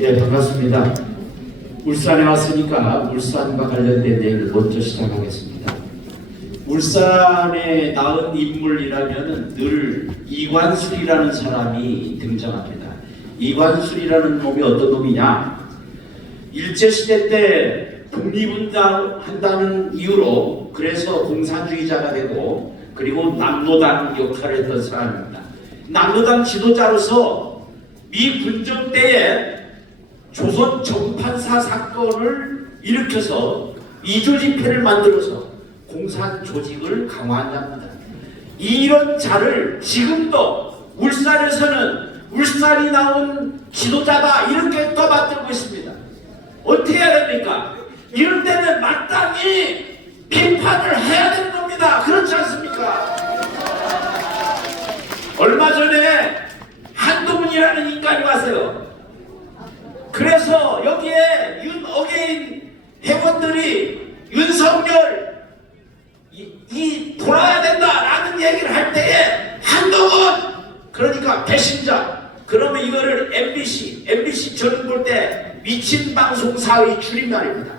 예, 반갑습니다. 울산에 왔으니까 울산과 관련된 얘기를 먼저 시작하겠습니다. 울산에 낳은 인물이라면 늘 이관술이라는 사람이 등장합니다. 이관술이라는 놈이 어떤 놈이냐? 일제시대 때 독립운동한다는 이유로 그래서 공산주의자가 되고 그리고 남로당 역할을 했던 사람입니다. 남로당 지도자로서 미 군정 때에 조선 정판사 사건을 일으켜서 이조 집회를 만들어서 공산 조직을 강화한 자입니다. 이런 자를 지금도 울산에서는 울산이 나온 지도자다 이렇게 떠받들고 있습니다. 어떻게 해야 됩니까? 이럴 때는 마땅히 비판을 해야 되는 겁니다. 그렇지 않습니까? 얼마 전에 한동훈이라는 인간이 왔어요. 그래서 여기에 윤어게인 회원들이 윤석열 이 돌아야 된다라는 얘기를 할 때에 한동훈 그러니까 배신자 그러면 이거를 MBC 저는 볼 때 미친 방송사의 줄임말입니다.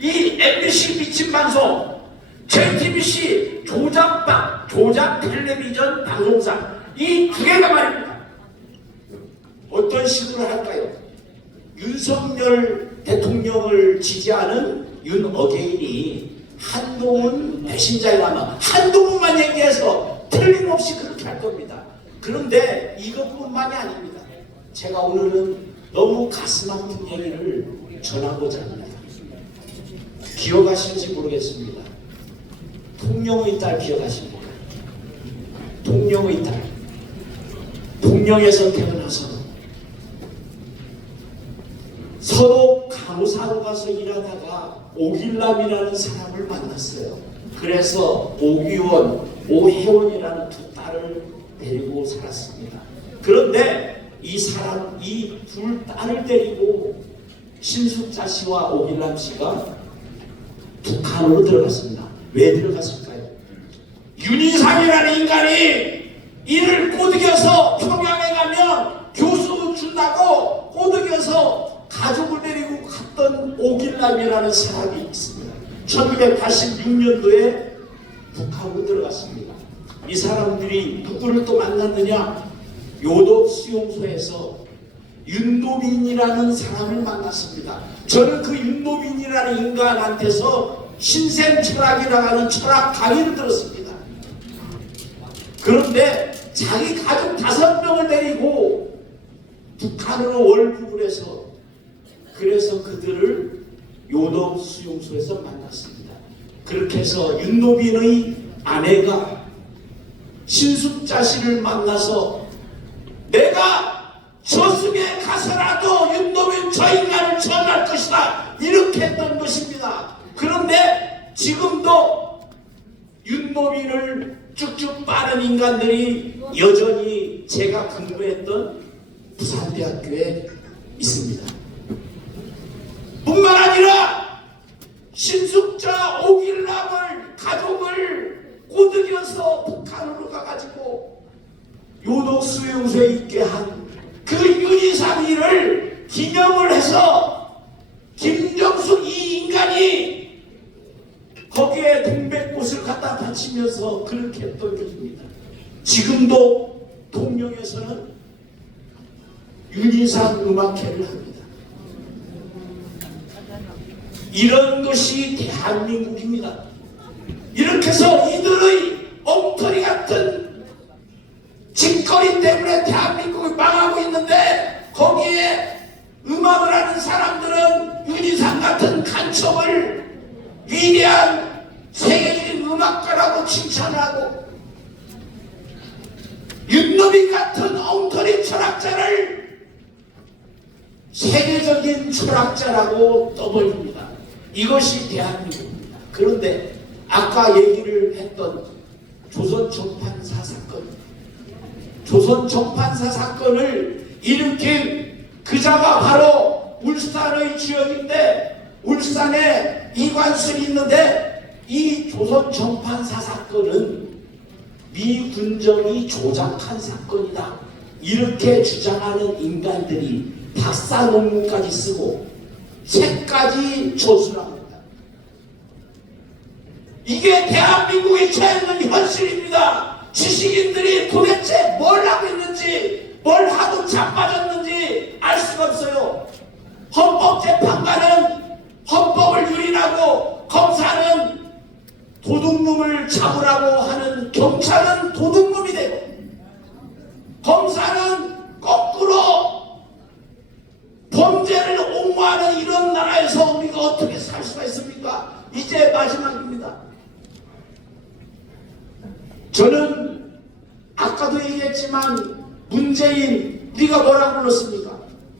이 MBC 미친 방송 JTBC 조작 텔레비전 방송사 이 두 개가 말입니다. 어떤 식으로 할까요? 윤석열 대통령을 지지하는 윤어게인이 한동훈 배신자라면 한동훈만 얘기해서 틀림없이 그렇게 할 겁니다. 그런데 이것뿐만이 아닙니다. 제가 오늘은 너무 가슴 아픈 얘기를 전하고자 합니다. 기억하시는지 모르겠습니다. 통영의 딸 기억하십니까? 통영의 딸. 통영에서 태어나서 서로 간호사로 가서 일하다가 오길남이라는 사람을 만났어요. 그래서 오기원, 오혜원이라는 두 딸을 데리고 살았습니다. 그런데 이 둘 딸을 데리고 신숙자 씨와 오길남 씨가 북한으로 들어갔습니다. 왜 들어갔을까요? 윤인상이라는 인간이 이를 꼬드겨서 평양에 가면 교수 준다고 꼬드겨서 가족을 데리고 갔던 오길남이라는 사람이 있습니다. 1986년도에 북한으로 들어갔습니다. 이 사람들이 누구를 또 만났느냐? 요독 수용소에서 윤도빈이라는 사람을 만났습니다. 저는 그 윤도빈이라는 인간한테서 신생 철학이라고 하는 철학 강의를 들었습니다. 그런데 자기 가족 5명을 데리고 북한으로 월북을 해서 그래서 그들을 요독 수용소에서 만났습니다. 그렇게 해서 윤도빈의 아내가 신숙자 씨를 만나서 내가 저승에 가서라도 윤도빈 저 인간을 처형할 것이다 이렇게 했던 것입니다. 그런데 지금도 윤도빈을 쭉쭉 빠른 인간들이 여전히 제가 근무했던 부산대학교에 있습니다. 뿐만 아니라 신숙자 오길남을 가족을 꼬드겨서 북한으로 가가지고 요독 수용소에 있게 한 그 윤희상이를 기념을 해서 김정숙 이 인간이 거기에 동백꽃을 갖다 바치면서 그렇게 했던 것입니다. 지금도 통영에서는 윤희상 음악회를 합니다. 이런 것이 대한민국입니다. 이렇게 해서 이들의 엉터리 같은 짓거리 때문에 대한민국이 망하고 있는데 거기에 음악을 하는 사람들은 윤희상 같은 간첩을 위대한 세계적인 음악가라고 칭찬하고 윤도빈 같은 엉터리 철학자를 세계적인 철학자라고 떠벌립니다. 이것이 대한민국입니다. 그런데 아까 얘기를 했던 조선 정판사 사건 조선 정판사 사건을 일으킨 그 자가 바로 울산의 지역인데 울산에 이관술이 있는데 이 조선 정판사 사건은 미 군정이 조작한 사건이다 이렇게 주장하는 인간들이 박사 논문까지 쓰고 책까지 저술합니다. 이게 대한민국이 처해 있는 현실입니다. 지식인들이 도대체 뭘 하고 있는지, 뭘 하고 자빠졌는지 알 수가 없어요. 헌법재판관은 헌법을 유린하고, 검사는 도둑놈을 잡으라고 하는 경찰은 도둑놈이 되고, 검사는 거꾸로 범죄를 옹호하는 이런 나라에서 우리가 어떻게 살 수가 있습니까? 이제 마지막입니다. 저는 아까도 얘기했지만 문재인, 우리가 뭐라고 불렀습니까?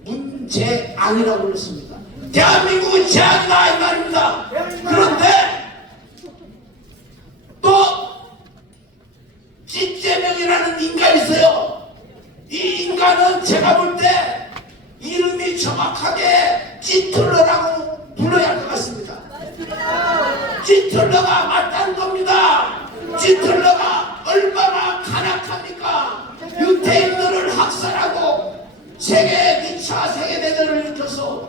문재안이라고 불렀습니다. 대한민국은 재앙이다 이 말입니다. 그런데 또 찌재명이라는 인간이 있어요. 이 인간은 제가 볼 때 이름이 정확하게 찌틀러라고 불러야 할 것 같습니다. 찌틀러가 맞다는 겁니다. 찌틀러가 얼마나 간악합니까? 유태인들을 학살하고 세계 2차 세계대전을 일으켜서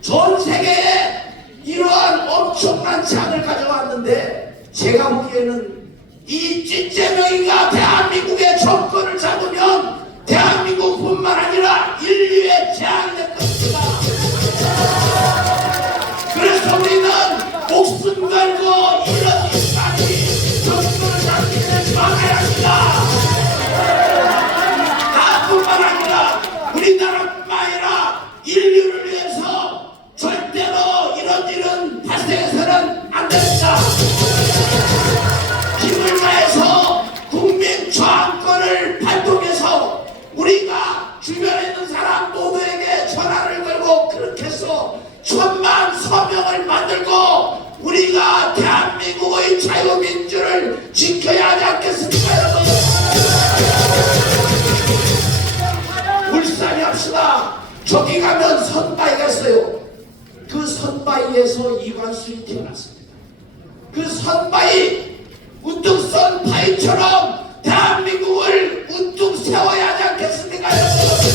전 세계에 이러한 엄청난 장을 가져왔는데, 제가 보기에는 이 찌재명이가 대한민국의 정권을 잡으면 대한민국뿐만 아니라 인류의 재앙이 될 것입니다. 그래서 우리는 목숨 걸고 이런 인간이 정권을 잡기를 막아야 합니다. 나뿐만 아니라 우리나라뿐만 아니라 인류를 위해서 절대로 이런 일은 발생해서는 안 됩니다. 힘을 다해서 국민 저항권을 발동해서 우리가 주변에 있는 사람 모두에게 전화를 걸고 그렇게 해서 1000만 서명을 만들고 우리가 대한민국의 자유민주를 지켜야 하지 않겠습니까, 여러분? 울산에 합시다. 저기 가면 선바위가 있어요. 그 선바위에서 이관순이 태어났습니다. 그 선바위, 우뚝 선 바위처럼 대한민국을 우뚝 세워야 하지 않겠습니까, 여러분?